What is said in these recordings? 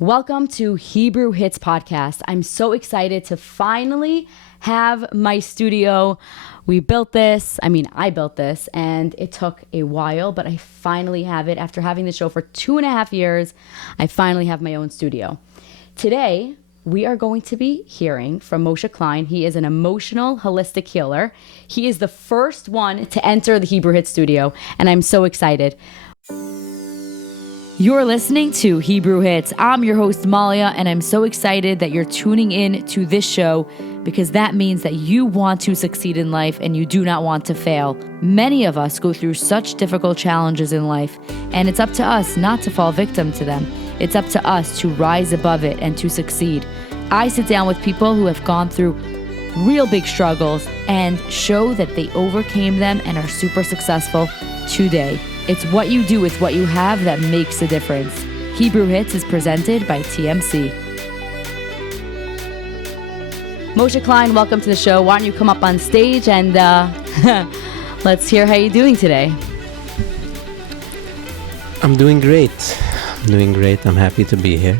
Welcome to Hebrew Hits Podcast. I'm so excited to finally have my studio. I built this, and it took a while, but I finally have it. After having the show for 2.5 years, I finally have my own studio. Today, we are going to be hearing from Moshe Klein. He is an emotional, holistic healer. He is the first one to enter the Hebrew Hits studio, and I'm so excited. You're listening to Hebrew Hits. I'm your host, Malia, and I'm so excited that you're tuning in to this show because that means that you want to succeed in life and you do not want to fail. Many of us go through such difficult challenges in life, and it's up to us not to fall victim to them. It's up to us to rise above it and to succeed. I sit down with people who have gone through real big struggles and show that they overcame them and are super successful today. It's what you do with what you have that makes a difference. Hebrew Hits is presented by TMC. Moshe Klein, welcome to the show. Why don't you come up on stage and let's hear how you're doing today. I'm doing great. I'm happy to be here.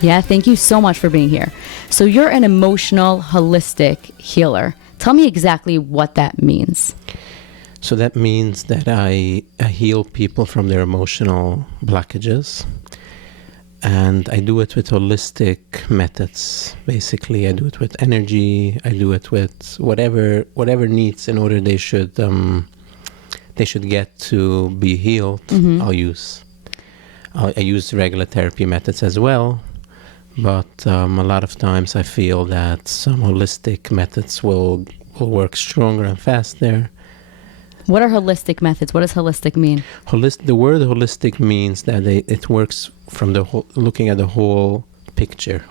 Yeah, thank you so much for being here. So you're an emotional, holistic healer. Tell me exactly what that means. So that means that I heal people from their emotional blockages, and I do it with holistic methods. Basically, I do it with energy. I do it with whatever needs in order they should get to be healed. I use regular therapy methods as well, but a lot of times I feel that some holistic methods will work stronger and faster. What are holistic methods? What does holistic mean? The word holistic means that it works from looking at the whole picture.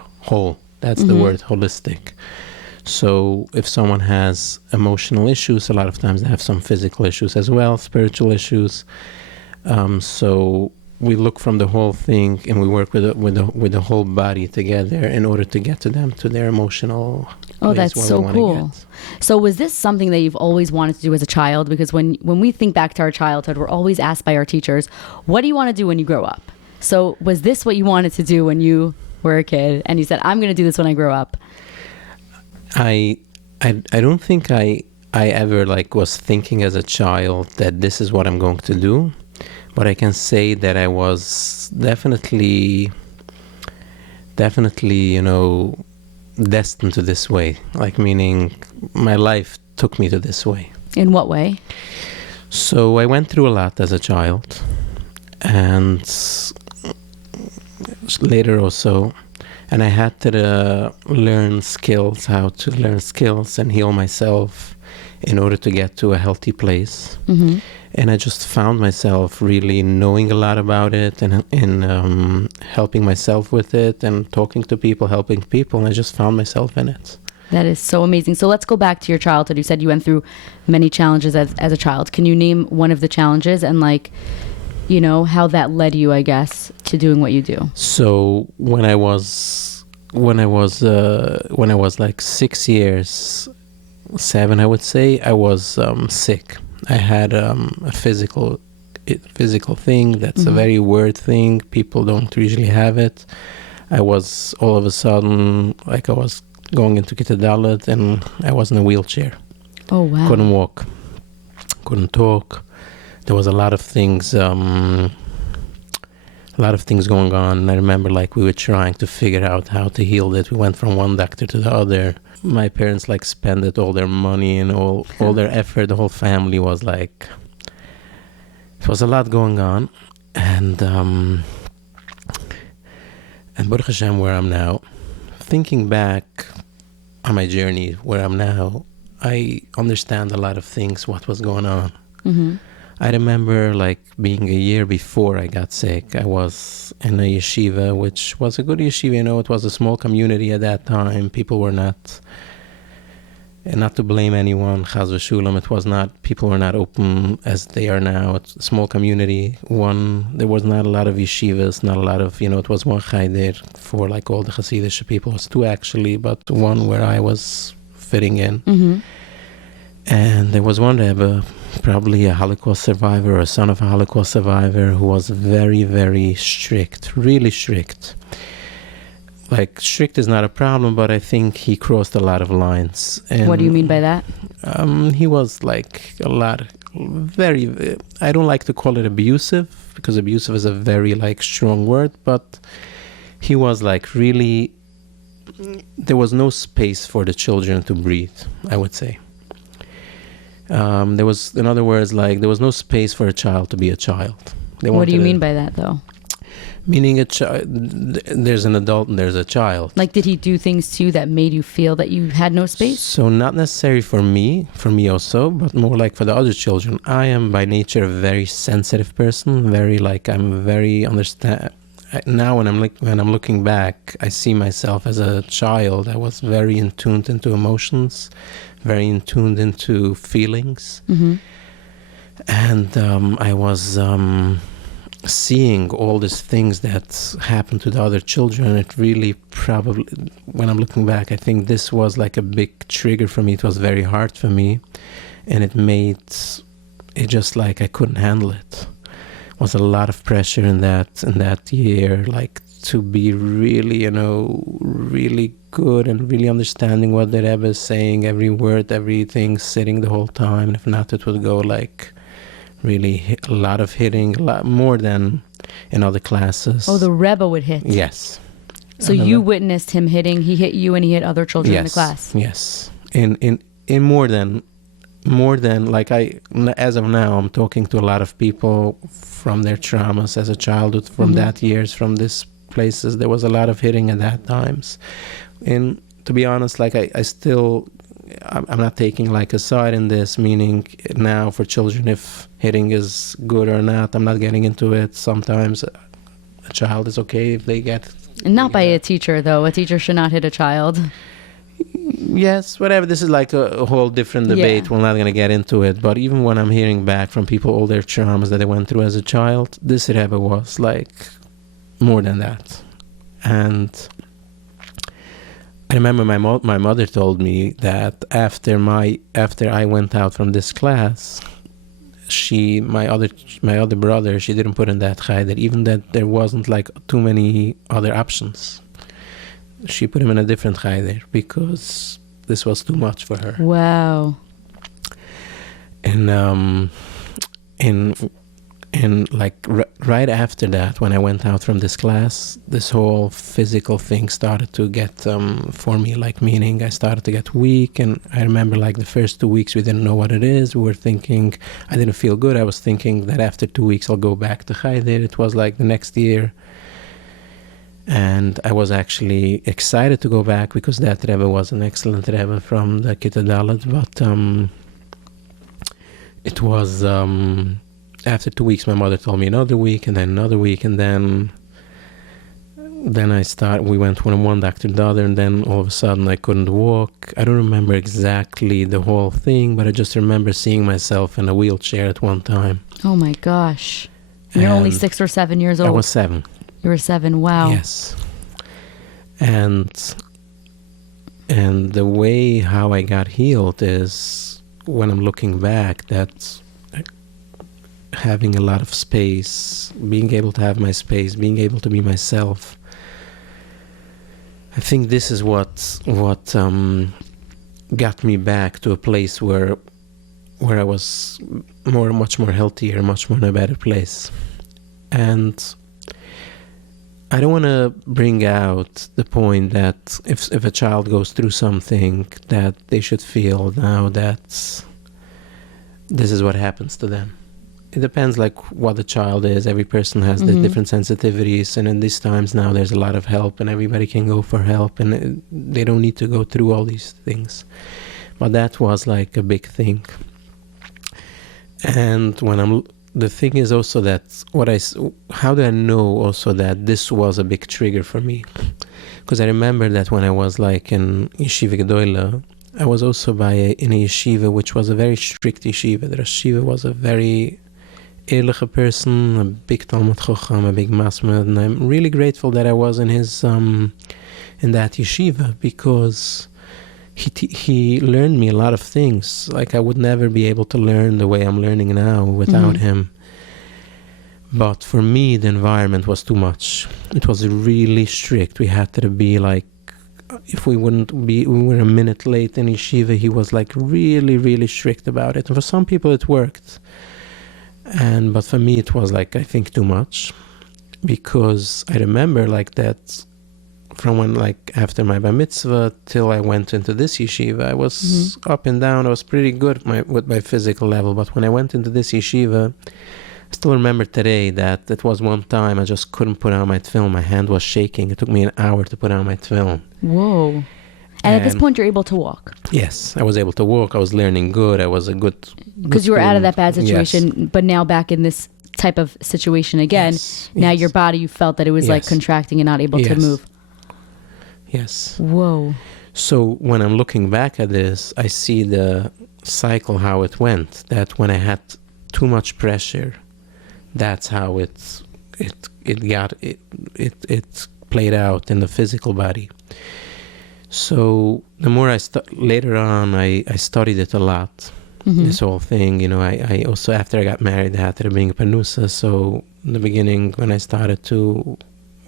That's the word, holistic. So if someone has emotional issues, a lot of times they have some physical issues as well, spiritual issues. So we look from the whole thing, and we work with the whole body together in order to get to them, to their emotional. Oh, that's so cool. So was this something that you've always wanted to do as a child? Because when we think back to our childhood, we're always asked by our teachers, what do you want to do when you grow up? So was this what you wanted to do when you were a kid and you said, I'm going to do this when I grow up? I don't think I ever was thinking as a child that this is what I'm going to do. But I can say that I was definitely, destined to this way. Meaning my life took me to this way. In what way? So I went through a lot as a child. And later also. And I had to learn how to learn skills and heal myself in order to get to a healthy place. Mm-hmm. And I just found myself really knowing a lot about it and helping myself with it and talking to people, helping people. And I just found myself in it. That is so amazing. So let's go back to your childhood. You said you went through many challenges as a child. Can you name one of the challenges and how that led you, I guess, to doing what you do? So when I was 6 years, 7, I would say, I was sick. I had a physical thing. That's a very weird thing. People don't usually have it. I was all of a sudden, I was going into Kita Dalet, and I was in a wheelchair. Oh, wow. Couldn't walk. Couldn't talk. There was a lot of things going on. And I remember we were trying to figure out how to heal it. We went from one doctor to the other. My parents spent all their money and all their effort. The whole family was it was a lot going on. And Baruch Hashem, where I'm now, thinking back on my journey where I'm now, I understand a lot of things, what was going on. Mm-hmm. I remember being a year before I got sick. I was in a yeshiva, which was a good yeshiva. It was a small community at that time. People were not to blame anyone, chaz v'shulam, people were not open as they are now. It's a small community. There was not a lot of yeshivas, not a lot of, it was one cheder for all the Hasidic people. It was 2 actually, but one where I was fitting in. Mm-hmm. And there was one Rebbe, probably a Holocaust survivor or a son of a Holocaust survivor, who was very, very strict, really strict. like strict is not a problem, but I think he crossed a lot of lines. And What do you mean by that? he was like a lot, very, I don't like to call it abusive, because abusive is a very like strong word, but he was like really, there was no space for the children to breathe, I would say. There was, in other words, like there was no space for a child to be a child. What do you mean by that, though? Meaning there's an adult and there's a child. Like, did he do things to you that made you feel that you had no space? So not necessarily for me also, but more like for the other children. I am by nature a very sensitive person, very like, I'm very understand. Now when I'm looking back, I see myself as a child. I was very in tuned into emotions, very in tuned into feelings. Mm-hmm. And I was seeing all these things that happened to the other children. It really probably, when I'm looking back, I think this was like a big trigger for me. It was very hard for me, and it made it just like I couldn't handle it. It was a lot of pressure in that year, like to be really, really good and really understanding what the Rebbe is saying, every word, everything, sitting the whole time. And if not, it would go like really a lot of hitting, a lot more than in other classes. Oh, the Rebbe would hit. Yes. So you witnessed him hitting. He hit you and he hit other children in the class. Yes. In more than like as of now, I'm talking to a lot of people from their traumas as a childhood, from that years, from these places. There was a lot of hitting at that times. And to be honest, like I'm not taking like a side in this, meaning now for children, if hitting is good or not, I'm not getting into it. Sometimes a child is okay if they get... Not by a teacher, though. A teacher should not hit a child. Yes, whatever. This is like a whole different debate. Yeah. We're not going to get into it. But even when I'm hearing back from people all their traumas that they went through as a child, this Rebbe was like more than that. And I remember my mother told me that after I went out from this class, my other brother, she didn't put in that cheder, even that there wasn't like too many other options. She put him in a different cheder because this was too much for her. Wow. And like right after that, when I went out from this class, this whole physical thing started to get for me, like meaning I started to get weak. And I remember like the first 2 weeks we didn't know what it is. We were thinking, I didn't feel good. I was thinking that after 2 weeks I'll go back to cheder. It was like the next year. And I was actually excited to go back because that Rebbe was an excellent Rebbe from the Kita Dalet. But it was... after 2 weeks, my mother told me another week, and then another week, and then we went from one doctor to the other, and then all of a sudden I couldn't walk. I don't remember exactly the whole thing, but I just remember seeing myself in a wheelchair at one time. Oh my gosh. You're only 6 or 7 years old. I was 7. You were 7, wow. Yes. And the way how I got healed is, when I'm looking back, that's having a lot of space, being able to have my space, being able to be myself. I think this is what got me back to a place where I was much more healthier, much more in a better place. And I don't want to bring out the point that if a child goes through something, that they should feel now that this is what happens to them. It depends like what the child is. Every person has the different sensitivities, and in these times now there's a lot of help and everybody can go for help, and they don't need to go through all these things. But that was like a big thing. And the thing is also that how do I know also that this was a big trigger for me? Because I remember that when I was like in Yeshiva Gedola, I was also in a yeshiva which was a very strict yeshiva. The yeshiva was a very ehrliche person, a big Talmud Chacham, a big Masmed, and I'm really grateful that I was in his in that yeshiva, because he learned me a lot of things. Like I would never be able to learn the way I'm learning now without him. But for me, the environment was too much. It was really strict. We had to be like, if we were a minute late in yeshiva, he was like really, really strict about it. And for some people it worked. But for me it was like, I think, too much. Because I remember like that from when, like, after my bar mitzvah till I went into this yeshiva, I was up and down. I was pretty good with my physical level. But when I went into this yeshiva, I still remember today that it was one time I just couldn't put on my tefillin. My hand was shaking. It took me an hour to put on my tefillin. Whoa. And at this point, you're able to walk. Yes, I was able to walk. I was learning good. I was a good... Because you were out of that bad situation, yes. But now back in this type of situation again, now your body, you felt that it was like contracting and not able to move. Yes. Whoa. So when I'm looking back at this, I see the cycle, how it went. That when I had too much pressure, that's how it played out in the physical body. So the more later on, I studied it a lot. This whole thing, you know, I also, after I got married, I had to bring a panusa. So in the beginning, when I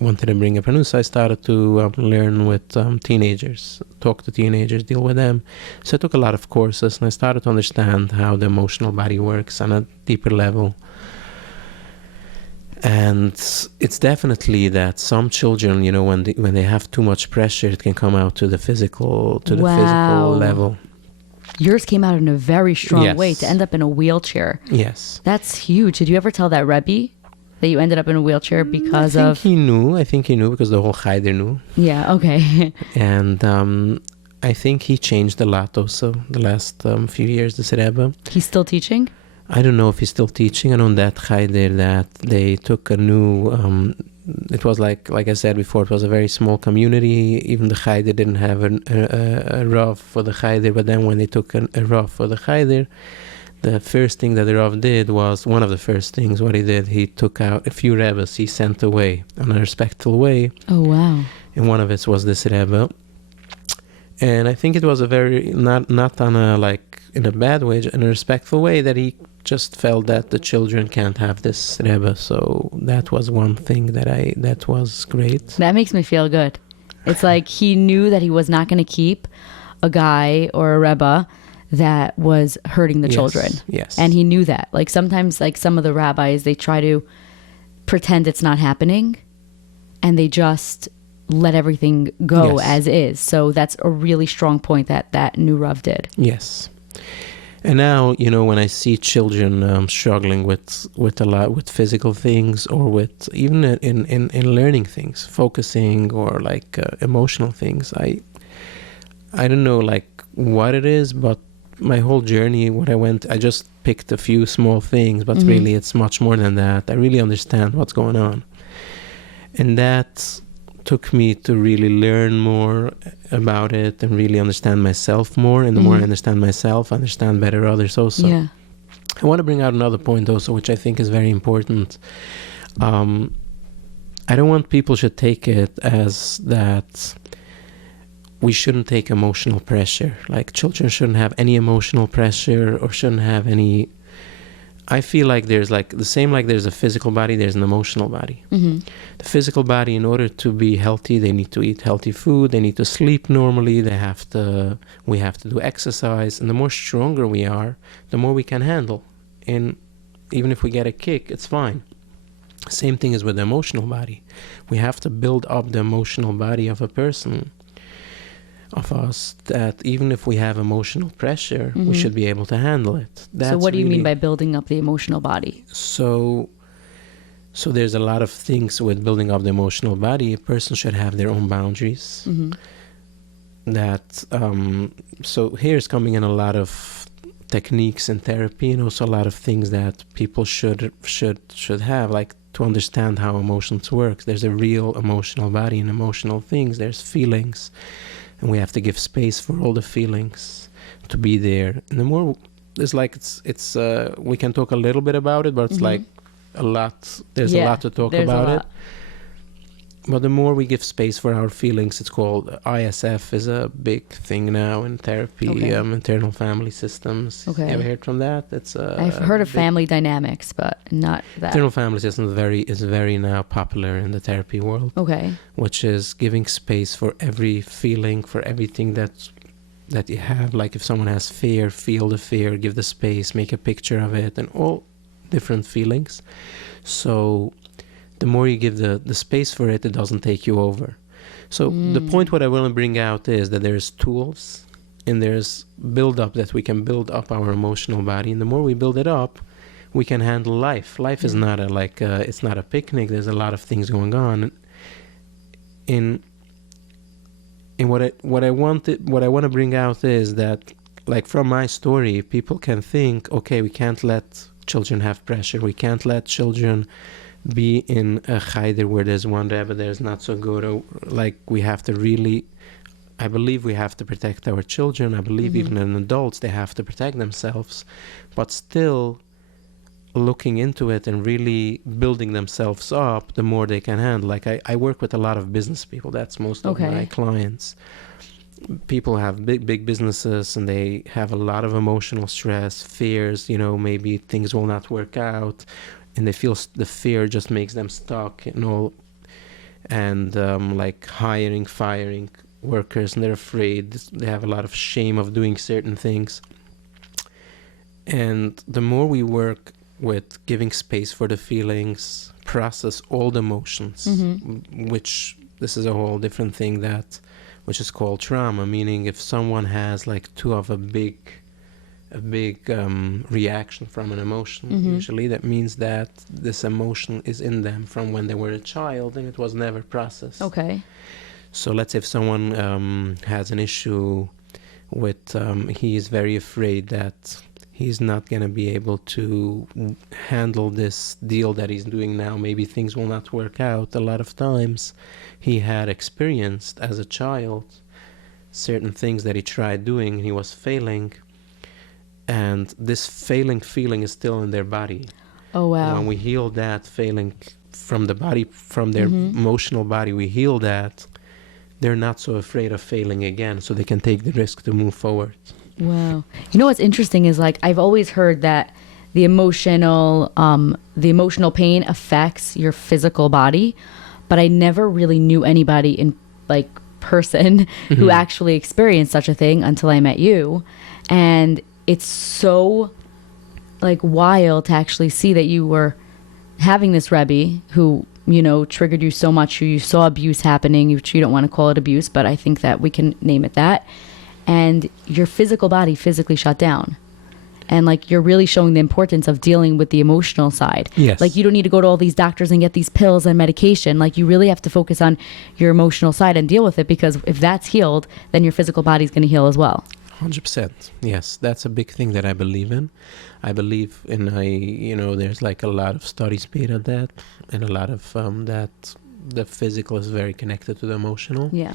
wanted to bring a panusa, I started to learn with teenagers, talk to teenagers, deal with them. So I took a lot of courses, and I started to understand how the emotional body works on a deeper level. And it's definitely that some children, you know, when they have too much pressure, it can come out to the physical level. Yours came out in a very strong way to end up in a wheelchair. Yes. That's huge. Did you ever tell that Rebbe that you ended up in a wheelchair because of... I think he knew because the whole Cheder knew. Yeah, okay. And I think he changed a lot also the last few years, the Rebbe. He's still teaching? I don't know if he's still teaching. I know that Cheder, that they took a new... it was like I said before, it was a very small community. Even the Cheder didn't have a Rav for the Cheder, but then when they took a Rav for the Cheder, the first thing that the Rav did was, one of the first things, what he did, he took out a few Rebbes he sent away in a respectful way. Oh, wow. And one of it was this Rebbe. And I think it was a very, not on a, like, in a bad way, in a respectful way, that he just felt that the children can't have this Rebbe. So that was one thing that was great. That makes me feel good. It's like he knew that he was not going to keep a guy or a Rebbe that was hurting the children. Yes. And he knew that. Like sometimes, like some of the rabbis, they try to pretend it's not happening and they just let everything go as is. So that's a really strong point that new Rav did. Yes. And now, you know, when I see children struggling with a lot, with physical things, or with even in learning things, focusing, or like emotional things, I don't know like what it is, but my whole journey, I just picked a few small things, but really it's much more than that. I really understand what's going on. And that took me to really learn more about it and really understand myself more. And the more I understand myself, I understand better others also. Yeah. I want to bring out another point also, which I think is very important. I don't want people should take it as that we shouldn't take emotional pressure. Like children shouldn't have any emotional pressure or shouldn't have any... I feel like there's like the same, like there's a physical body, there's an emotional body. The physical body, in order to be healthy, they need to eat healthy food, they need to sleep normally, we have to do exercise, and the more stronger we are, the more we can handle. And even if we get a kick, it's fine. Same thing is with the emotional body. We have to build up the emotional body of a person, of us, that even if we have emotional pressure, we should be able to handle it. So what do you mean by building up the emotional body? So there's a lot of things with building up the emotional body. A person should have their own boundaries. So here's coming in a lot of techniques in therapy, and also a lot of things that people should have, like to understand how emotions work. There's a real emotional body and emotional things. There's feelings. And we have to give space for all the feelings to be there. And the more, it's like, it's we can talk a little bit about it, but it's like a lot, there's a lot to talk about it. but the more we give space for our feelings, it's called ISF is a big thing now in therapy, Okay. Internal Family Systems. Okay. You ever heard from that? It's I've heard of family dynamics, but not that. Internal Family Systems is very now popular in the therapy world. Okay. Which is giving space for every feeling, for everything that you have. Like if someone has fear, feel the fear, give the space, make a picture of it, and all different feelings. So the more you give the space for it, it doesn't take you over. So the point what I want to bring out is that there's tools and there's build up that we can build up our emotional body. And the more we build it up, we can handle life. Life is not it's not a picnic. There's a lot of things going on. In what I want to bring out is that, like from my story, people can think, okay, we can't let children have pressure. We can't let children be in a cheder where there's one Rebbe there's not so good. Or, like we have to really, I believe we have to protect our children. I believe even in adults they have to protect themselves, but still looking into it and really building themselves up the more they can handle. Like I work with a lot of business people. That's most of my clients. People have big businesses and they have a lot of emotional stress, fears, maybe things will not work out, and they feel the fear just makes them stuck and all, and like firing workers, and they're afraid. They have a lot of shame of doing certain things. And the more we work with giving space for the feelings, process all the emotions, which this is a whole different thing which is called trauma, meaning if someone has like a big reaction from an emotion, usually that means that this emotion is in them from when they were a child and it was never processed. Okay. So let's say if someone has an issue with, he is very afraid that he's not going to be able to handle this deal that he's doing now. Maybe things will not work out. A lot of times he had experienced as a child certain things that he tried doing and he was failing. And this failing feeling is still in their body. Oh, wow. When we heal that failing from the body, from their emotional body, we heal that, they're not so afraid of failing again, so they can take the risk to move forward. Wow. You know what's interesting is, like, I've always heard that the emotional pain affects your physical body, but I never really knew anybody in like person who actually experienced such a thing until I met you. And it's so like wild to actually see that you were having this Rebbe who, triggered you so much, who you saw abuse happening, which you don't want to call it abuse, but I think that we can name it that. And your physical body physically shut down. And like you're really showing the importance of dealing with the emotional side. Yes. Like you don't need to go to all these doctors and get these pills and medication. Like you really have to focus on your emotional side and deal with it, because if that's healed, then your physical body's going to heal as well. 100%. Yes, that's a big thing that I believe in. I believe in, there's like a lot of studies made on that, and a lot of that the physical is very connected to the emotional. Yeah.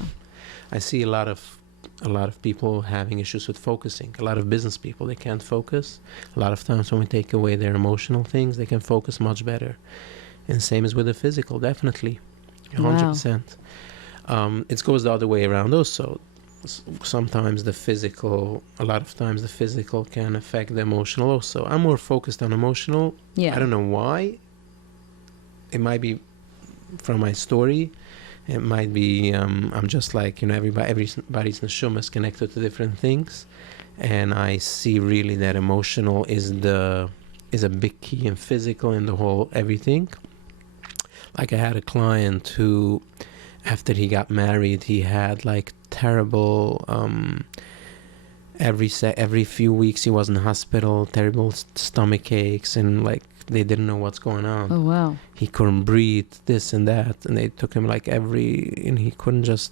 I see a lot of people having issues with focusing. A lot of business people, they can't focus. A lot of times when we take away their emotional things, they can focus much better. And same as with the physical, definitely. 100%. Wow. It goes the other way around also. Sometimes a lot of times the physical can affect the emotional also. I'm more focused on emotional. Yeah. I don't know why. It might be from my story. It might be, I'm just like, everybody's neshama is connected to different things. And I see really that emotional is a big key in physical in the whole everything. Like I had a client who, after he got married, he had like terrible, every few weeks he was in the hospital, terrible stomach aches, and like they didn't know what's going on. Oh, wow. He couldn't breathe, this and that, and they took him like and he couldn't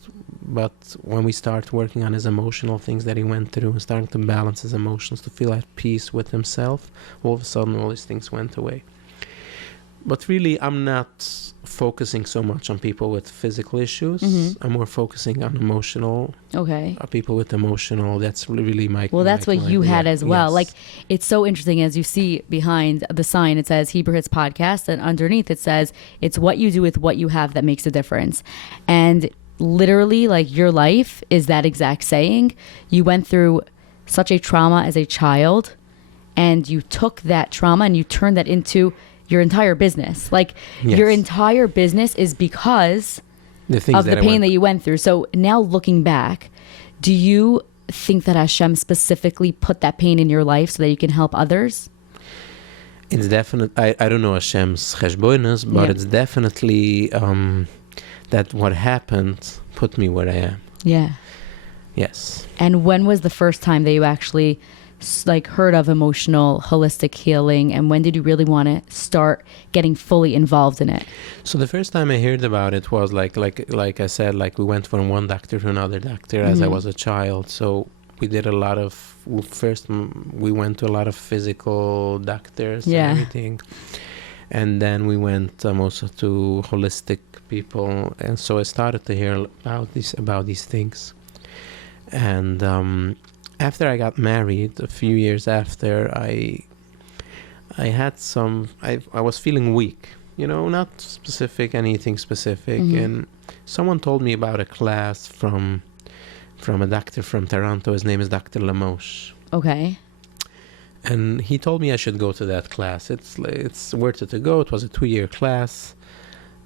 but when we started working on his emotional things that he went through and starting to balance his emotions to feel at peace with himself, all of a sudden all these things went away. But really, I'm not focusing so much on people with physical issues. I'm more focusing on emotional. Okay. People with emotional. That's really my. Well, that's what you had as well. Yes. Like, it's so interesting, as you see behind the sign, it says Hebrew Hits Podcast, and underneath it says it's what you do with what you have that makes a difference. And literally, like, your life is that exact saying. You went through such a trauma as a child, and you took that trauma and you turned that into your entire business. Like, your entire business is because of the pain that you went through. So now looking back, do you think that Hashem specifically put that pain in your life so that you can help others? It's definite. I don't know Hashem's cheshbonos, but it's definitely that what happened put me where I am. Yeah. Yes. And when was the first time that you actually like heard of emotional holistic healing, and when did you really want to start getting fully involved in it? So the first time I heard about it was like I said, like we went from one doctor to another doctor as I was a child. So we did a lot of, first we went to a lot of physical doctors and everything. And then we went also to holistic people. And so I started to hear about these things. And after I got married, a few years after, I had I was feeling weak, not anything specific. And someone told me about a class from a doctor from Toronto. His name is Dr. Moshe. Okay. And he told me I should go to that class. It's worth it to go. It was a 2-year class.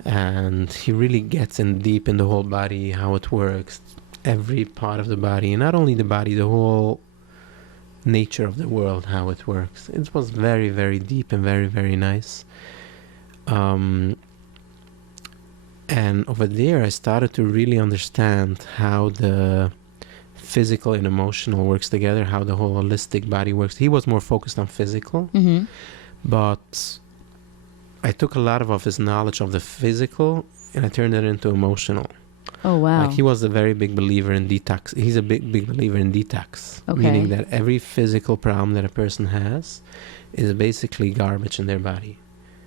And he really gets in deep in the whole body, how it works, every part of the body, and not only the body, the whole nature of the world, how it works. It was very, very deep and very, very nice. And over there, I started to really understand how the physical and emotional works together, how the whole holistic body works. He was more focused on physical, but I took a lot of his knowledge of the physical and I turned it into emotional. Oh, wow. Like, he was a very big believer in detox. He's a big believer in detox. Okay. Meaning that every physical problem that a person has is basically garbage in their body.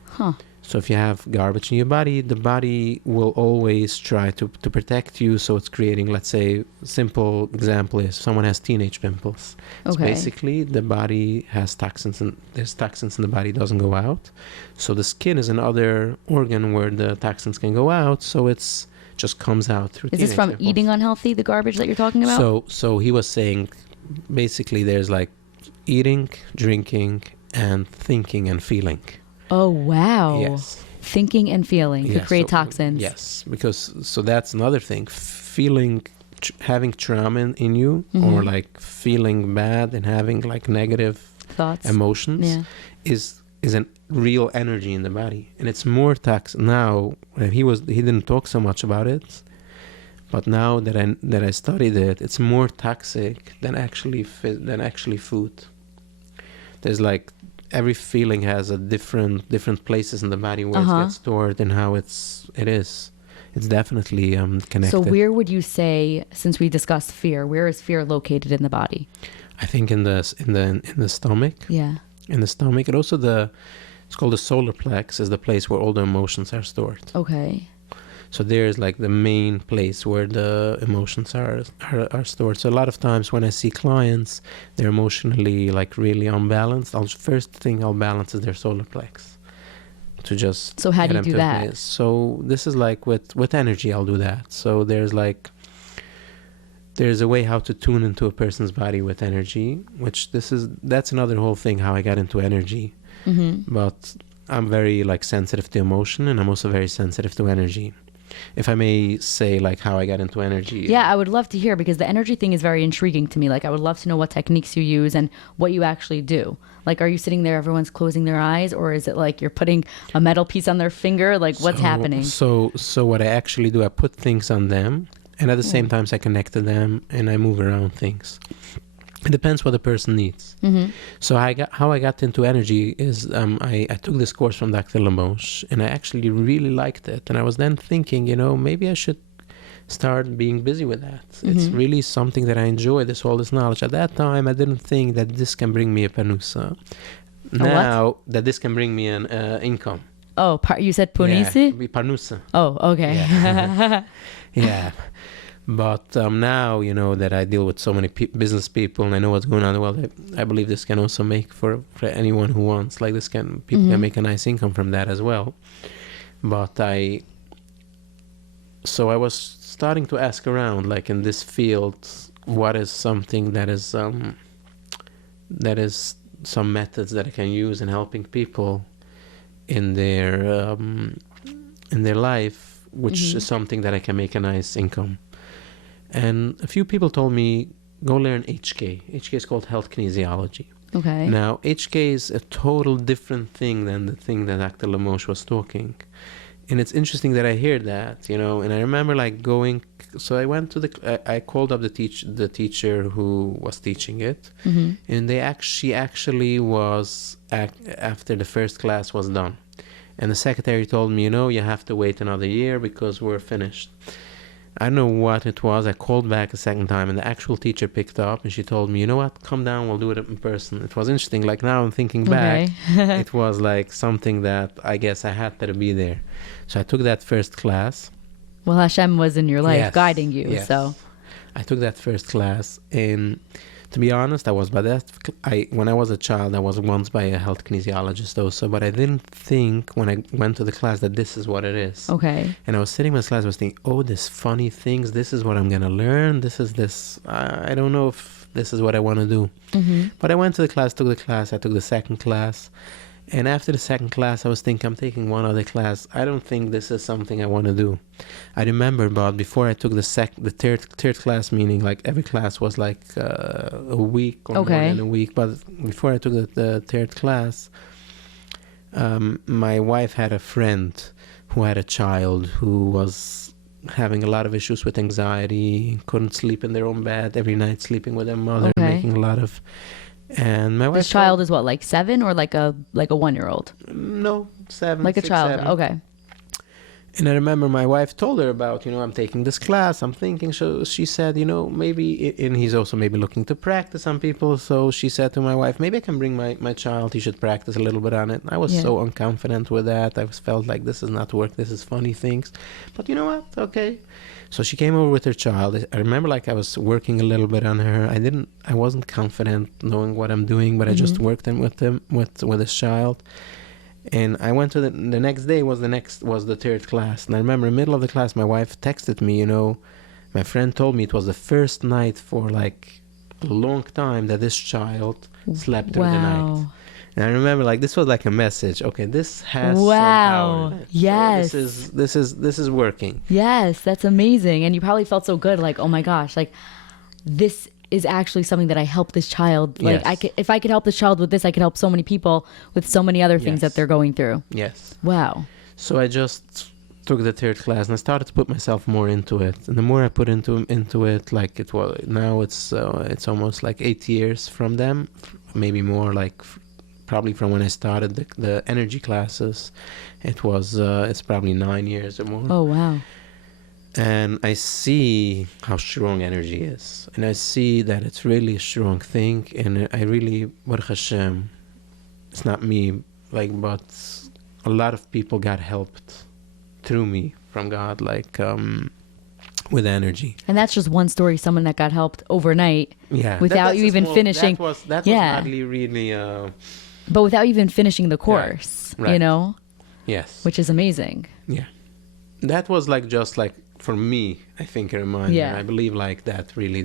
Huh. So if you have garbage in your body, the body will always try to protect you. So it's creating, let's say, simple example is someone has teenage pimples. It's basically the body has toxins, and there's toxins in the body, doesn't go out. So the skin is another organ where the toxins can go out. So it's just comes out through. Is this from pimples. Eating unhealthy, the garbage that you're talking about? So he was saying basically there's like eating, drinking, and thinking and feeling. Oh, wow. Yes. Thinking and feeling could create toxins. Yes, because so that's another thing. Feeling, having trauma in you, or like feeling bad and having like negative thoughts, emotions, is a real energy in the body, and it's more toxic now. He didn't talk so much about it, but now that I studied it, it's more toxic than actually food. There's like every feeling has a different places in the body where it gets stored and how it is. It's definitely connected. So where would you say, since we discussed fear, where is fear located in the body? I think in the stomach. Yeah. In the stomach, and also it's called the solar plex, is the place where all the emotions are stored. Okay. So there's like the main place where the emotions are stored. So a lot of times when I see clients, they're emotionally like really unbalanced. First thing I'll balance is their solar plex. To just. So how do you do that? So this is like with energy, I'll do that. So there's a way how to tune into a person's body with energy, that's another whole thing, how I got into energy. But I'm very like sensitive to emotion, and I'm also very sensitive to energy. If I may say, like, how I got into energy. Yeah, I would love to hear, because the energy thing is very intriguing to me. Like, I would love to know what techniques you use and what you actually do. Like, are you sitting there, everyone's closing their eyes, or is it like you're putting a metal piece on their finger? Like, what's happening? So what I actually do, I put things on them, and at the same time I connect to them and I move around things. It depends what the person needs. So how I got into energy is I took this course from Dr. Moshe, and I actually really liked it. And I was then thinking, maybe I should start being busy with that. It's really something that I enjoy, this knowledge. At that time, I didn't think that this can bring me a panusa. Now, that this can bring me an income. Oh, you said Punisi? Yeah, Parnusa. Oh, okay. Yeah. Yeah. But now, that I deal with so many business people and I know what's going on in the world, I believe this can also make for anyone who wants, like people can make a nice income from that as well. But so I was starting to ask around, like in this field, what is something that is some methods that I can use in helping people in their life, which is something that I can make a nice income. And a few people told me, go learn HK. HK is called health kinesiology. Okay. Now, HK is a total different thing than the thing that Dr. Moshe was talking. And it's interesting that I hear that, and I remember like going, so I went to I called up the teacher who was teaching it. And she actually was, after the first class was done. And the secretary told me, you have to wait another year because we're finished. I don't know what it was. I called back a second time and the actual teacher picked up and she told me, you know what, come down, we'll do it in person. It was interesting. Like now I'm thinking back, it was like something that I guess I had to be there. So I took that first class. Well, Hashem was in your life, Yes, guiding you. yes. So I took that first class, and to be honest, when I was a child, I was once by a health kinesiologist also, but I didn't think when I went to the class that this is what it is. Okay. And I was sitting in this class, I was thinking, oh, this funny things, this is what I'm going to learn. I don't know if this is what I want to do. But I went to the class, took the class, I took the second class. And after the second class, I was thinking, I'm taking one other class. I don't think this is something I want to do. I remember, but before I took the third class, meaning like every class was like a week or more than a week. But before I took the third class, my wife had a friend who had a child who was having a lot of issues with anxiety, couldn't sleep in their own bed every night, sleeping with their mother, making a lot of... And my wife... This child is what, like 7 or like a 1-year-old? No, 7. Like 6, a child, 7. Okay. And I remember my wife told her about, I'm taking this class, I'm thinking. So she said, maybe, and he's also maybe looking to practice on people. So she said to my wife, maybe I can bring my child, he should practice a little bit on it. I was so unconfident with that. I felt like this is not work, this is funny things. But you know what? Okay. So she came over with her child. I remember like I was working a little bit on her. I wasn't confident knowing what I'm doing, but I just worked with his child. And I went to the next day was the third class. And I remember in the middle of the class, my wife texted me, my friend told me it was the first night for like a long time that this child slept through the night. And I remember like this was like a message. Okay, this has some power in it. Yes. So this is working. Yes, that's amazing. And you probably felt so good, like, oh my gosh, like this is actually something that I help this child. Like if I could help this child with this, I could help so many people with so many other things that they're going through. Yes. Wow. So I just took the third class and I started to put myself more into it. And the more I put into it, like it was now it's almost like 8 years from them, maybe more, like probably from when I started the energy classes. It's probably 9 years or more. Oh wow. And I see how strong energy is. And I see that it's really a strong thing. And I really, Baruch Hashem, it's not me, like, but a lot of people got helped through me from God, like, with energy. And that's just one story, someone that got helped overnight. Yeah. Without you even finishing. That was hardly really... but without even finishing the course, right. Yes. Which is amazing. Yeah. That was like just like, for me, I think a reminder. Yeah. I believe like that really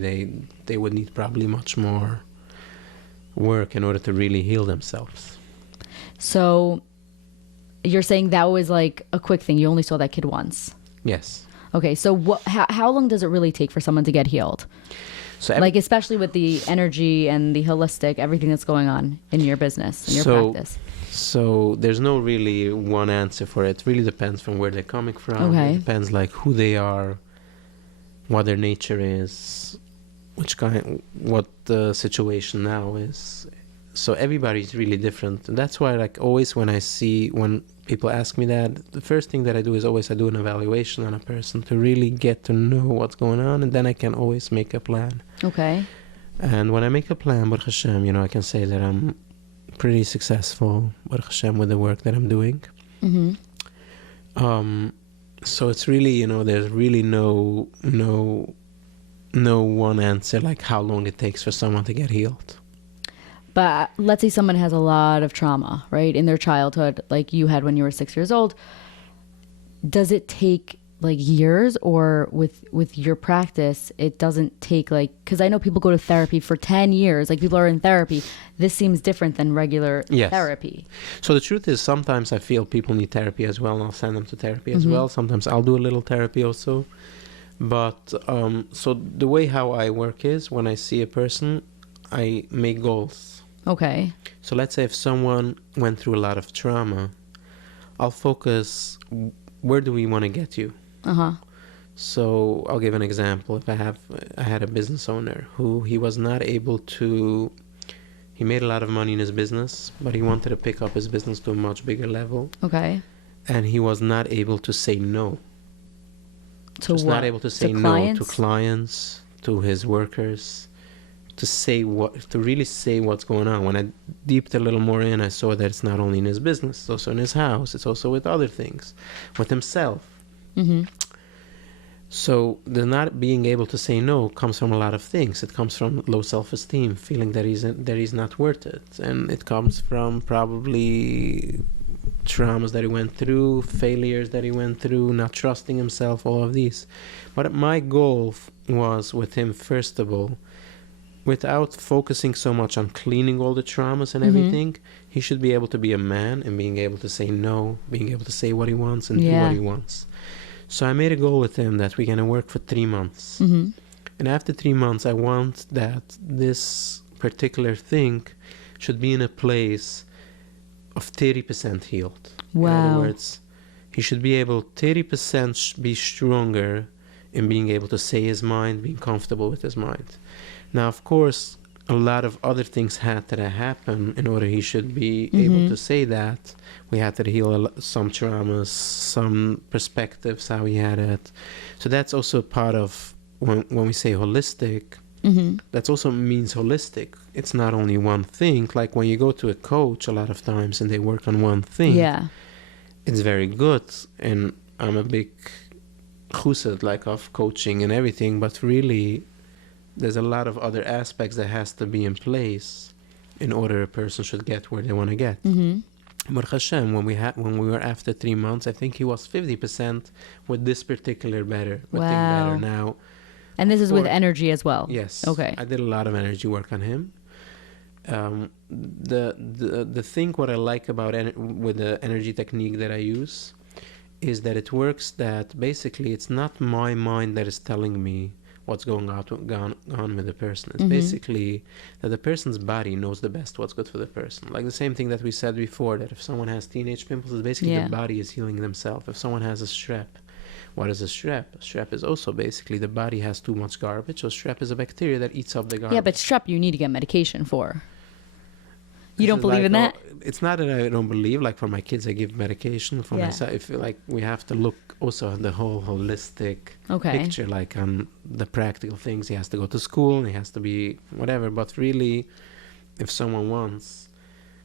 they would need probably much more work in order to really heal themselves. So you're saying that was like a quick thing. You only saw that kid once. Yes. Okay. So how long does it really take for someone to get healed? So like especially with the energy and the holistic, everything that's going on in your business, in your practice. So there's no really one answer for it. It really depends from where they're coming from. Okay. It depends like who they are, what their nature is, what the situation now is. So everybody's really different. And that's why like always when people ask me that, the first thing that I do is always I do an evaluation on a person to really get to know what's going on, and then I can always make a plan. Okay. And when I make a plan, Baruch Hashem, I can say that I'm pretty successful, Baruch Hashem, with the work that I'm doing. So it's really, there's really no one answer like how long it takes for someone to get healed. But let's say someone has a lot of trauma, right, in their childhood, like you had when you were 6 years old. Does it take like years, or with your practice, it doesn't take because I know people go to therapy for 10 years, like people are in therapy. This seems different than regular therapy. So the truth is sometimes I feel people need therapy as well, and I'll send them to therapy as well. Sometimes I'll do a little therapy also. But so the way how I work is when I see a person, I make goals. Okay. So let's say if someone went through a lot of trauma, I'll focus, where do we want to get you? So I'll give an example. If I had a business owner who he was not able to, he made a lot of money in his business, but he wanted to pick up his business to a much bigger level. Okay. And he was not able to say no. To Just what? not able to say no to clients, to his workers, to really say what's going on. When I deeped a little more in, I saw that it's not only in his business, it's also in his house, it's also with other things, with himself. So the not being able to say no comes from a lot of things. It comes from low self-esteem, feeling that he's not worth it, and it comes from probably traumas that he went through, failures that he went through, not trusting himself, all of these. But my goal was with him, first of all, without focusing so much on cleaning all the traumas and everything, he should be able to be a man and being able to say no, being able to say what he wants and do what he wants. So I made a goal with him that we're going to work for 3 months. And after 3 months, I want that this particular thing should be in a place of 30% healed. Wow. In other words, he should be able 30% be stronger in being able to say his mind, being comfortable with his mind. Now, of course, a lot of other things had to happen in order he should be able to say that. We had to heal some traumas, some perspectives, how he had it. So that's also part of when we say holistic, that also means holistic. It's not only one thing. Like when you go to a coach a lot of times and they work on one thing, it's very good. And I'm a big chused of coaching and everything, but really there's a lot of other aspects that has to be in place in order a person should get where they want to get. Baruch Hashem, when we were after 3 months, I think he was 50% with this particular thing better now. And this is with energy as well? Yes. Okay. I did a lot of energy work on him. The thing what I like about with the energy technique that I use is that it works that basically it's not my mind that is telling me what's going on with the person. It's basically that the person's body knows the best what's good for the person. Like the same thing that we said before, that if someone has teenage pimples, it's basically the body is healing themselves. If someone has a strep, what is a strep? A strep is also basically the body has too much garbage. So strep is a bacteria that eats up the garbage. Yeah, but strep you need to get medication for. You don't believe in that? It's not that I don't believe. Like for my kids, I give medication. For myself, I feel like we have to look also at the whole holistic picture, like on the practical things. He has to go to school and he has to be whatever. But really, if someone wants,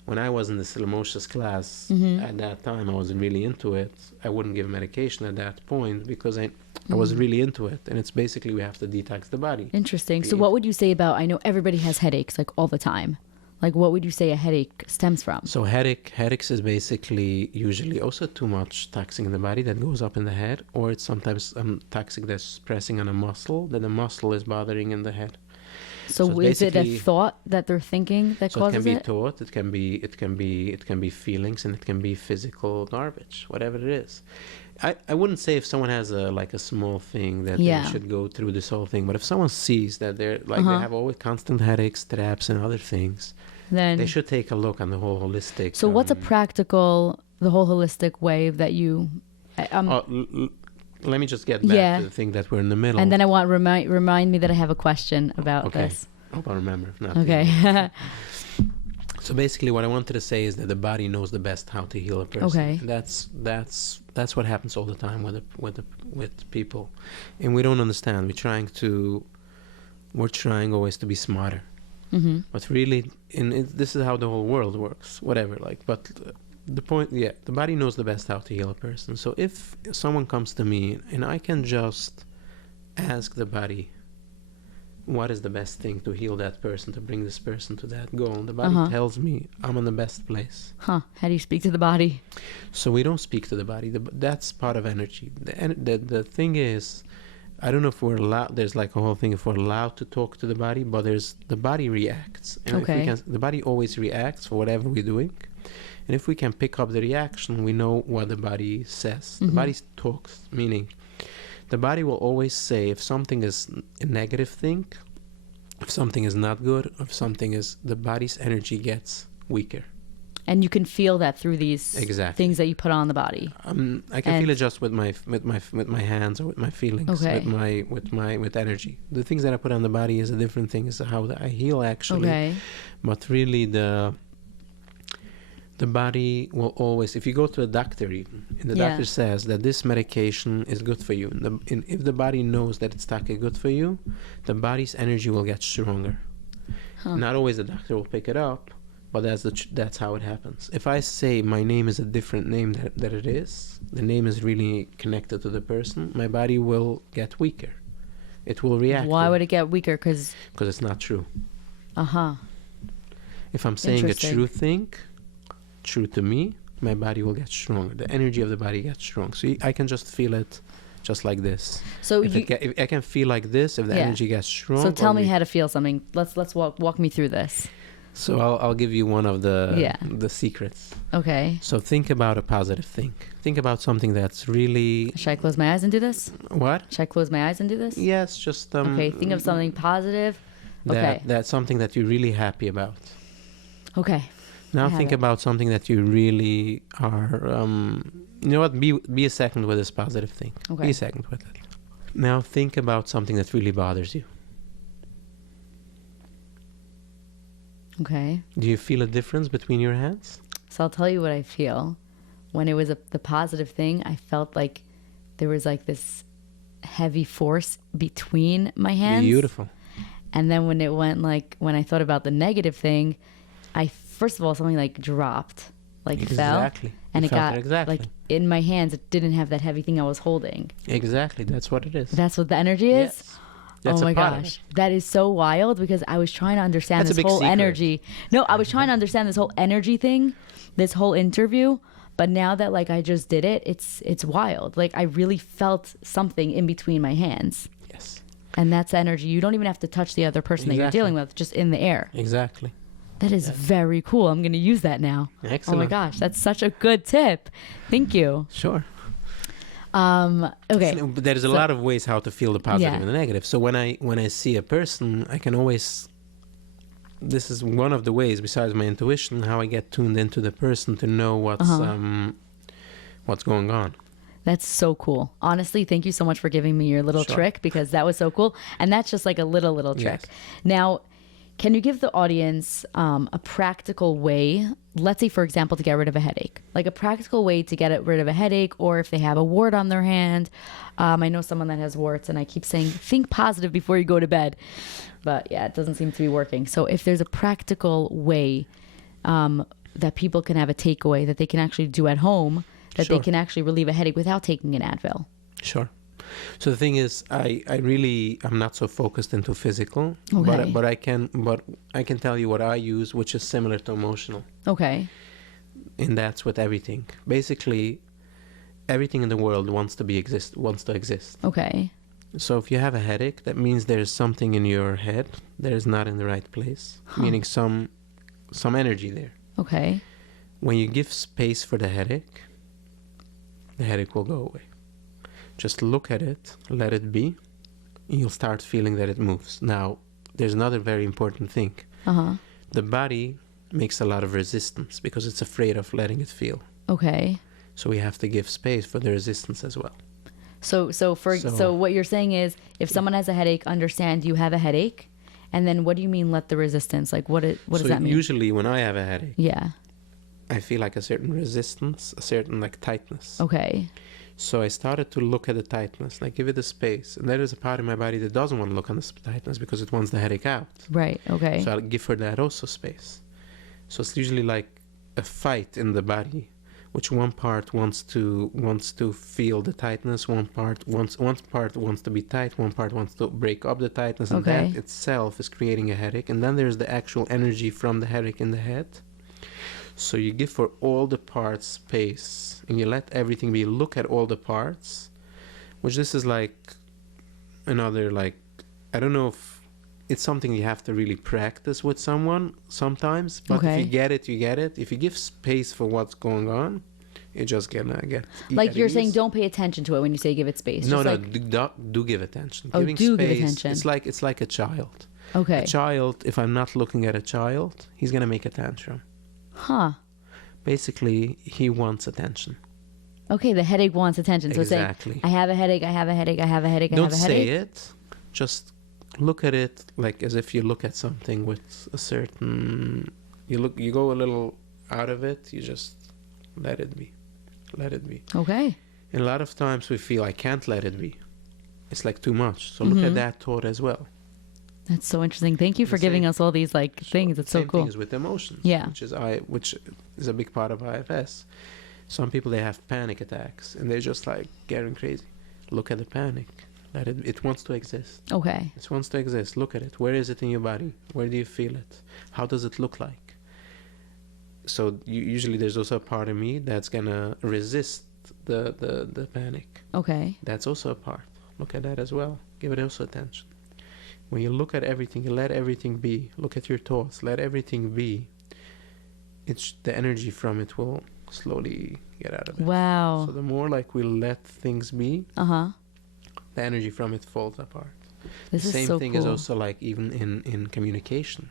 when I was in the Moshe's class, at that time I wasn't really into it. I wouldn't give medication at that point because I was really into it. And it's basically we have to detox the body. Interesting. So what would you say about, I know everybody has headaches like all the time. Like, what would you say a headache stems from? So headaches is basically usually also too much toxin in the body that goes up in the head, or it's sometimes toxic that's pressing on a muscle, that the muscle is bothering in the head. So is it a thought that they're thinking that causes it? So it can be thought, it can be feelings, and it can be physical garbage, whatever it is. I wouldn't say if someone has a small thing that they should go through this whole thing, but if someone sees that they're they have always constant headaches, traps, and other things, then they should take a look on the whole holistic. So what's the whole holistic way that you? Let me just get back to the thing that we're in the middle. And then I want remind me that I have a question about this. I hope I remember. If not, okay. So basically, what I wanted to say is that the body knows the best how to heal a person. Okay. And that's what happens all the time with people, and we don't understand. We're trying always to be smarter, but really, this is how the whole world works. Whatever, but The body knows the best how to heal a person. So if someone comes to me and I can just ask the body, what is the best thing to heal that person, to bring this person to that goal, the body tells me I'm in the best place. How do you speak to the body? So we don't speak to the body. That's part of energy. The thing is, I don't know if we're allowed, there's like a whole thing if we're allowed to talk to the body, but the body reacts. And the body always reacts for whatever we're doing. And if we can pick up the reaction, we know what the body says. The body talks, meaning the body will always say if something is a negative thing, if something is not good, or if something is, the body's energy gets weaker. And you can feel that through these things that you put on the body. I can feel it just with my hands or with my feelings, with energy. The things that I put on the body is a different thing. Is how I heal actually. But really the body will always, if you go to a doctor even, and the doctor says that this medication is good for you, if the body knows that it's good for you, the body's energy will get stronger. Not always the doctor will pick it up, but that's how it happens. If I say my name is a different name that it is, the name is really connected to the person, my body will get weaker. It will react. Why would it get weaker? Because it's not true. If I'm saying a true thing, true to me, my body will get stronger. The energy of the body gets strong. So I can just feel it just like this. So if I can feel like this, if the energy gets strong. So tell me how to feel something. Let's walk me through this. So I'll give you one of the secrets. Okay. So think about a positive thing. Think about something that's really... Should I close my eyes and do this? What? Should I close my eyes and do this? Yes, just... okay, think of something positive. That's something that you're really happy about. Okay. Now think about something that you really are... you know what? Be a second with this positive thing. Okay. Be a second with it. Now think about something that really bothers you. Okay. Do you feel a difference between your hands? So I'll tell you what I feel. When it was the positive thing, I felt like there was like this heavy force between my hands. Beautiful. And then when it went when I thought about the negative thing, first of all, something like dropped, fell. And it got like in my hands, it didn't have that heavy thing I was holding. Exactly. That's what it is. That's what the energy is? Yes. That's oh my gosh. That is so wild because I was trying to understand this whole energy. No, I was trying to understand this whole energy thing, this whole interview. But now that I just did it, it's wild. I really felt something in between my hands. Yes. And that's energy. You don't even have to touch the other person that you're dealing with, just in the air. Exactly. That is very cool. I'm going to use that now. Excellent. Oh my gosh, that's such a good tip. Thank you. Sure. Okay. But there's a lot of ways how to feel the positive and the negative. So when I see a person, I can always... This is one of the ways, besides my intuition, how I get tuned into the person to know what's going on. That's so cool. Honestly, thank you so much for giving me your little trick, because that was so cool. And that's just like a little trick. Yes. Now, can you give the audience a practical way, let's say, for example, to get rid of a headache? Like a practical way to get rid of a headache, or if they have a wart on their hand. I know someone that has warts, and I keep saying, think positive before you go to bed. But yeah, it doesn't seem to be working. So if there's a practical way that people can have a takeaway that they can actually do at home, that they can actually relieve a headache without taking an Advil. Sure. So the thing is, I'm not so focused into physical, okay. but I can tell you what I use, which is similar to emotional. Okay. And that's with everything. Basically, everything in the world wants to exist. Okay. So if you have a headache, that means there's something in your head that is not in the right place, meaning some energy there. Okay. When you give space for the headache will go away. Just look at it, let it be, and you'll start feeling that it moves. Now, there's another very important thing. The body makes a lot of resistance because it's afraid of letting it feel. Okay. So we have to give space for the resistance as well. So what you're saying is, if someone has a headache, understand you have a headache, and then what do you mean let the resistance? Like what does that mean? Usually when I have a headache, I feel like a certain resistance, a certain tightness. Okay. So I started to look at the tightness, give it a space. And there is a part of my body that doesn't want to look on the tightness because it wants the headache out. Right, okay. So I'll give her that also space. So it's usually like a fight in the body, which one part wants to feel the tightness, one part wants to be tight, one part wants to break up the tightness, and Okay. that itself is creating a headache. And then there's the actual energy from the headache in the head. So you give for all the parts space, and you let everything be. Look at all the parts, which this is like another, like, I don't know if it's something you have to really practice with someone sometimes, but Okay. if you get it, you get it. If you give space for what's going on, you're just gonna get Like at you're ease. saying, don't pay attention to it when you say give it space. No, Just no, like, do give attention. Oh, Giving do space, give attention. It's like a child. Okay. A child, if I'm not looking at a child, he's gonna make a tantrum. Huh. Basically, he wants attention. Okay, the headache wants attention. So Exactly. say, I have a headache, I have a headache, I have a headache, I Don't have a headache. say it. Just look at it like as if you look at something with a certain. You go a little out of it. You just let it be. Let it be. Okay. And a lot of times we feel I can't let it be. It's like too much. So look at that thought as well. That's so interesting. Thank you for The giving same- us all these like things. It's so Same cool. thing is with emotions. Yeah. Which is a big part of IFS. Some people, they have panic attacks and they're just like getting crazy. Look at the panic. Let it. It wants to exist. Okay. It wants to exist. Look at it. Where is it in your body? Where do you feel it? How does it look like? So usually there's also a part of me that's gonna resist the panic. Okay. That's also a part. Look at that as well. Give it also attention. When you look at everything, you let everything be. Look at your thoughts. Let everything be. It's the energy from it will slowly get out of it. Wow. So the more like we let things be, Uh-huh. the energy from it falls apart. This The is same so thing cool. is also like even in communication.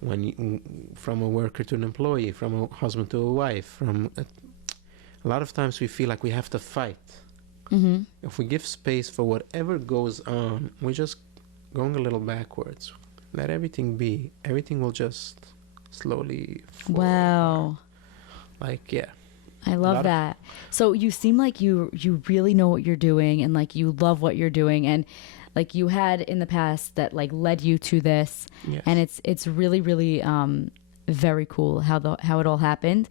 When you, from a worker to an employee, from a husband to a wife, a lot of times we feel like we have to fight. Mm-hmm. If we give space for whatever goes on, we're just going a little backwards. Let everything be. Everything will just slowly fall Wow. apart. Like, yeah. I lot love of- that. So you seem like you really know what you're doing and like you love what you're doing and like you had in the past that like led you to this. Yes. And it's really very cool how it all happened.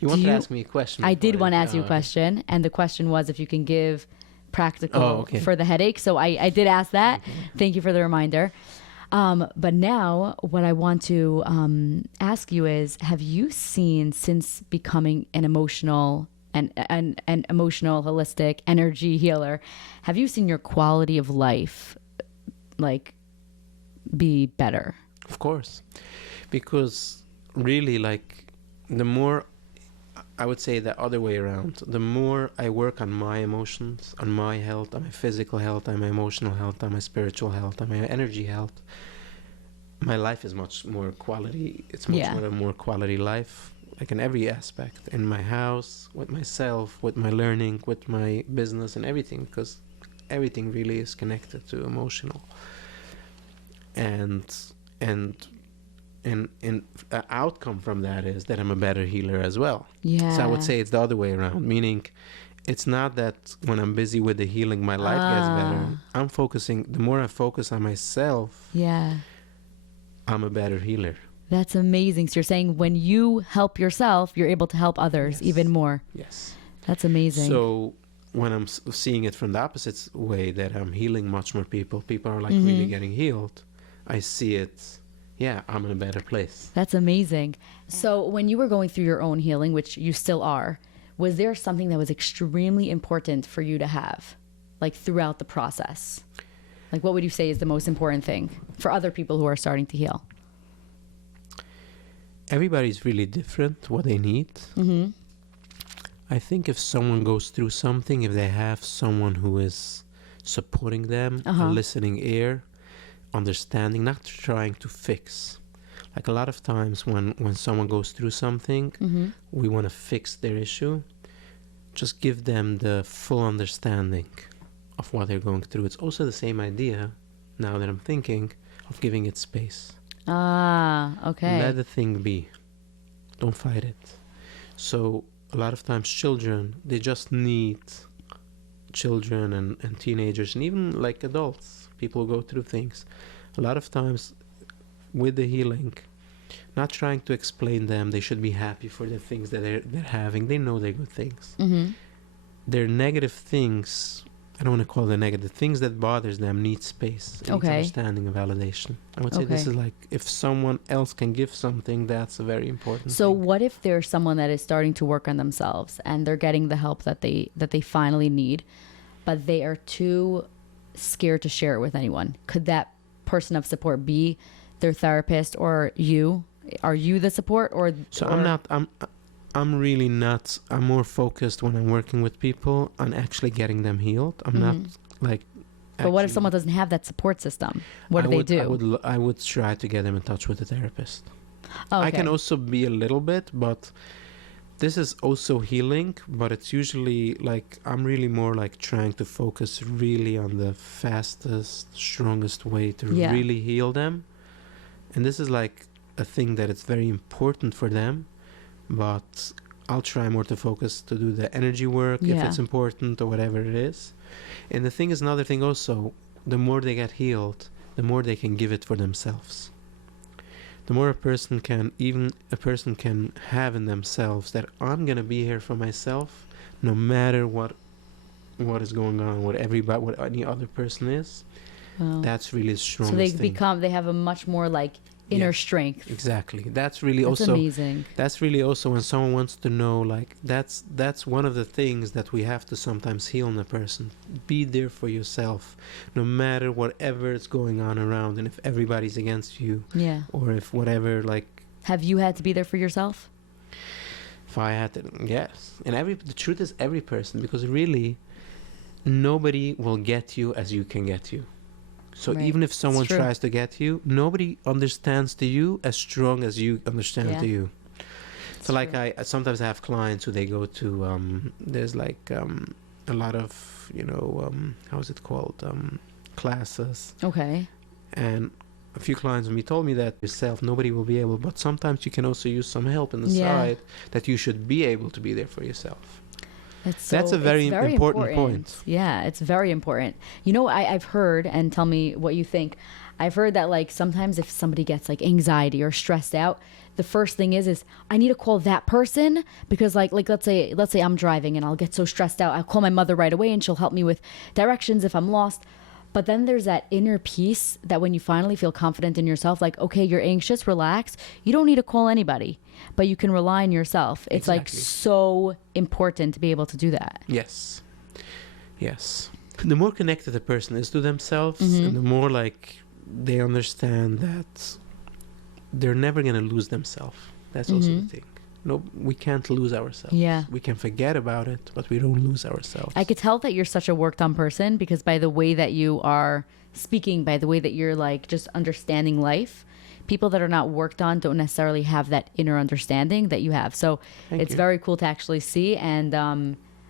You want Do to you- ask me a question? I did before want to I- ask you a question, and the question was if you can give practical Oh, okay. for the headache. So I did ask that. Thank you for the reminder. But now what I want to ask you is, have you seen since becoming an emotional and an emotional holistic energy healer, have you seen your quality of life like be better? Of course. Because really, like, the more, I would say the other way around, the more I work on my emotions, on my health, on my physical health, on my emotional health, on my spiritual health, on my energy health, my life is much more quality. It's much more quality life, like in every aspect, in my house, with myself, with my learning, with my business and everything, because everything really is connected to emotional. And the outcome from that is that I'm a better healer as well. Yeah. So I would say it's the other way around, meaning it's not that when I'm busy with the healing, my life gets better. I'm focusing, the more I focus on myself, Yeah. I'm a better healer. That's amazing. So you're saying when you help yourself, you're able to help others Yes. even more. Yes. That's amazing. So when I'm seeing it from the opposite way, that I'm healing much more people are like Mm-hmm. really getting healed, I see it, yeah, I'm in a better place. That's amazing. So when you were going through your own healing, which you still are, was there something that was extremely important for you to have, like throughout the process? Like what would you say is the most important thing for other people who are starting to heal? Everybody's really different, what they need. Mm-hmm. I think if someone goes through something, if they have someone who is supporting them, a listening ear, understanding, not trying to fix. Like a lot of times when someone goes through something, we want to fix their issue. Just give them the full understanding of what they're going through. It's also the same idea, now that I'm thinking, of giving it space. Ah, okay. Let the thing be. Don't fight it. So a lot of times children, they just need children and teenagers and even like adults, people who go through things. A lot of times with the healing, not trying to explain them. They should be happy for the things that they're having. They know they're good things. Mm-hmm. Their negative things, I don't want to call them negative, things that bothers them need space, needs Okay. understanding and validation. I would say this Okay. is like, if someone else can give something, that's a very important So thing. what if there's someone that is starting to work on themselves and they're getting the help that they finally need, but they are too scared to share it with anyone? Could that person of support be their therapist or you? Are you the support or? So or- I'm really not, I'm more focused when I'm working with people on actually getting them healed. I'm not like. But what if actually- someone doesn't have that support system? What do they do? I would try to get them in touch with a therapist. Oh, I okay. can also be a little bit, but this is also healing, but it's usually like, I'm really more like trying to focus really on the fastest, strongest way to Yeah. really heal them. And this is like a thing that it's very important for them, but I'll try more to focus to do the energy work if Yeah. it's important or whatever it is. And the thing is, another thing also, the more they get healed, the more they can give it for themselves. The more a person can have in themselves that I'm gonna be here for myself, no matter what is going on, what any other person is. Wow. That's really the So strongest thing. they have a much more like inner Yeah. strength. Exactly. That's really That's also amazing. That's really also when someone wants to know, like, that's one of the things that we have to sometimes heal in a person. Be there for yourself, no matter whatever is going on around, and if everybody's against you, Yeah. or if whatever, like, Have you had to be there for yourself? if I had to, yes. And the truth is every person, because really, nobody will get you as you can get you. So Right. even if someone true. tries to get you, nobody understands to you as strong as you understand Yeah. to you. It's So like true. I sometimes have clients who they go to, there's like a lot of, how is it called, classes. Okay. And a few clients of me told me that yourself, nobody will be able, but sometimes you can also use some help in the Yeah. side, that you should be able to be there for yourself. That's a very important point. Yeah, it's very important. You know, I've heard, and tell me what you think. I've heard that like sometimes if somebody gets like anxiety or stressed out, the first thing is I need to call that person because like let's say I'm driving and I'll get so stressed out, I'll call my mother right away and she'll help me with directions if I'm lost. But then there's that inner peace that when you finally feel confident in yourself, like, okay, you're anxious, relax. You don't need to call anybody, but you can rely on yourself. It's like Exactly. so important to be able to do that. Yes. Yes. The more connected a person is to themselves, Mm-hmm. and the more like they understand that they're never going to lose themselves. That's also the thing. No, we can't lose ourselves. Mm-hmm. Yeah. We can forget about it, but we don't lose ourselves. I could tell that you're such a worked on person because by the way that you are speaking, by the way that you're like just understanding life, people that are not worked on don't necessarily have that inner understanding that you have. So Thank it's you. very cool to actually see. And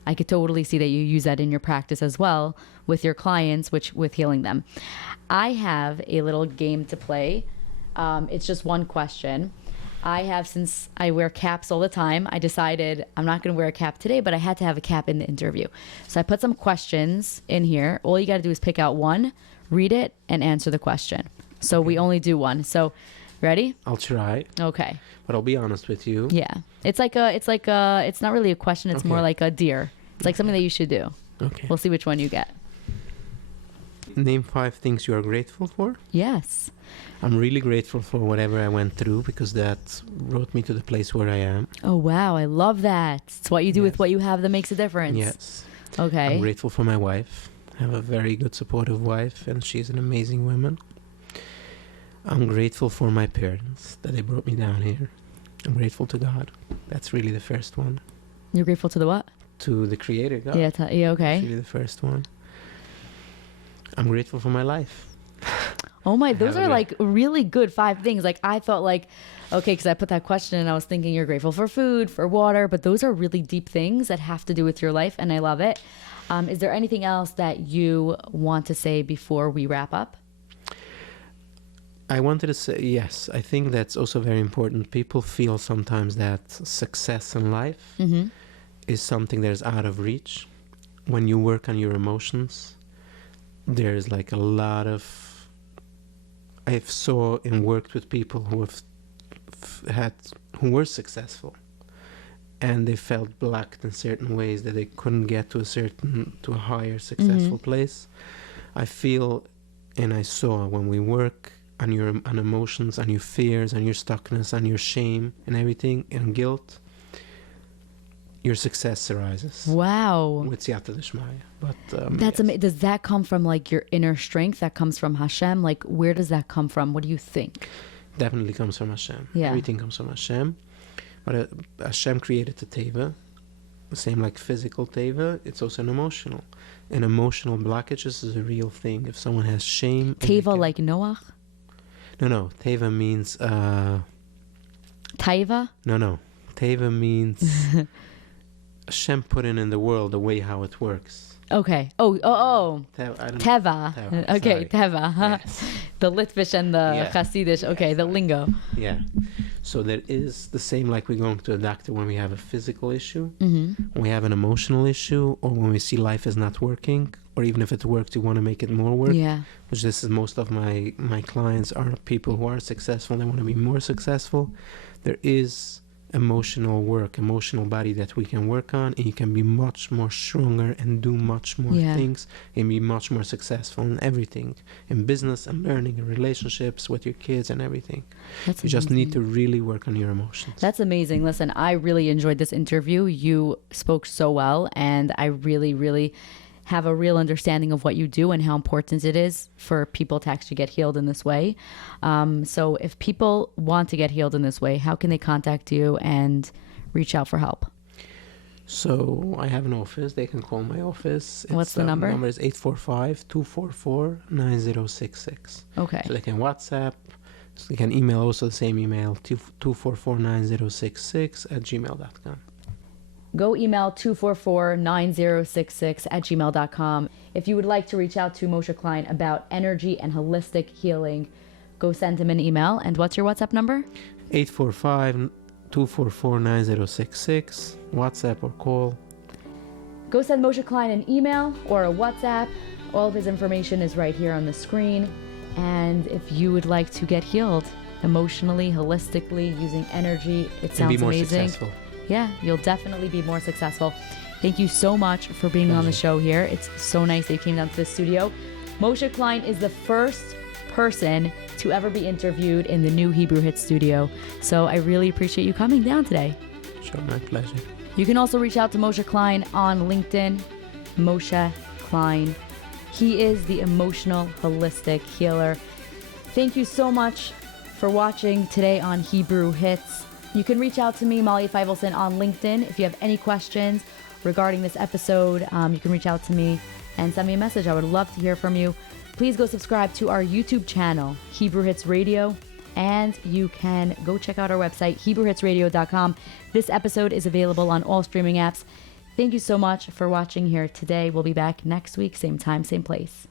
I could totally see that you use that in your practice as well with your clients, with healing them. I have a little game to play. It's just one question. Since I wear caps all the time, I decided I'm not going to wear a cap today, but I had to have a cap in the interview. So I put some questions in here. All you got to do is pick out one, read it, and answer the question. So we only do one. So ready? I'll try, Okay. but I'll be honest with you. Yeah. It's not really a question. It's more Okay. like a deer. It's like something that you should do. Okay. We'll see which one you get. Name 5 things you are grateful for. Yes. I'm really grateful for whatever I went through, because that brought me to the place where I am. Oh, wow. I love that. It's what you do with Yes. what you have that makes a difference. Yes. Okay. I'm grateful for my wife. I have a very good, supportive wife, and she's an amazing woman. I'm grateful for my parents, that they brought me down here. I'm grateful to God. That's really the first one. You're grateful to the what? To the Creator, God. Yeah. Yeah. That's Okay. really the first one. I'm grateful for my life. Oh my, those have are a- like really good 5 things. Like I thought like, okay, because I put that question and I was thinking you're grateful for food, for water, but those are really deep things that have to do with your life and I love it. Is there anything else that you want to say before we wrap up? I wanted to say, yes, I think that's also very important. People feel sometimes that success in life is something that is out of reach. When you work on your emotions, there's like a lot of... I've saw and worked with people who have who were successful, and they felt blocked in certain ways that they couldn't get to a higher successful place. I feel, and I saw, when we work on emotions, on your fears, on your stuckness, on your shame and everything, and guilt, your success arises. Wow. With Siyata Dishmaya. But that's amazing. Does that come from like your inner strength? That comes from Hashem? Like, where does that come from? What do you think? Definitely comes from Hashem. Yeah. Everything comes from Hashem. But Hashem created the teva, the same like physical teva. It's also an emotional. And emotional blockages is a real thing. If someone has shame, teva like Noach? No. Teva means Taiva? No. Teva means Hashem put in the world the way how it works. Okay. Oh. Teva. Okay, sorry. Teva. Yes. The Litvish and the Hasidish. Okay, the lingo. Yeah. So there is the same, like we're going to a doctor when we have a physical issue, when we have an emotional issue, or when we see life is not working, or even if it works, you want to make it more work. Yeah. Which this is most of my clients are people who are successful. They want to be more successful. There is emotional work, emotional body that we can work on, and you can be much more stronger and do much more things and be much more successful in everything, in business and learning and relationships with your kids and everything. You just need to really work on your emotions. That's amazing. Listen, I really enjoyed this interview. You spoke so well, and I really, really have a real understanding of what you do and how important it is for people to actually get healed in this way. So if people want to get healed in this way, how can they contact you and reach out for help? So I have an office. They can call my office. What's the number? The number is 845-244-9066. Okay. So they can WhatsApp. So they can email also the same email, 244-9066 @gmail.com. Go email 244-9066 @gmail.com. If you would like to reach out to Moshe Klein about energy and holistic healing, go send him an email. And what's your WhatsApp number? 845-244-9066, WhatsApp or call. Go send Moshe Klein an email or a WhatsApp. All of his information is right here on the screen. And if you would like to get healed emotionally, holistically, using energy, it sounds and be more amazing. Successful. Yeah, you'll definitely be more successful. Thank you so much for being on the show here. It's so nice that you came down to the studio. Moshe Klein is the first person to ever be interviewed in the new Hebrew Hits studio. So I really appreciate you coming down today. Sure, my pleasure. You can also reach out to Moshe Klein on LinkedIn, Moshe Klein. He is the emotional holistic healer. Thank you so much for watching today on Hebrew Hits. You can reach out to me, Malia Feivelson, on LinkedIn. If you have any questions regarding this episode, you can reach out to me and send me a message. I would love to hear from you. Please go subscribe to our YouTube channel, Hebrew Hits Radio, and you can go check out our website, HebrewHitsRadio.com. This episode is available on all streaming apps. Thank you so much for watching here today. We'll be back next week, same time, same place.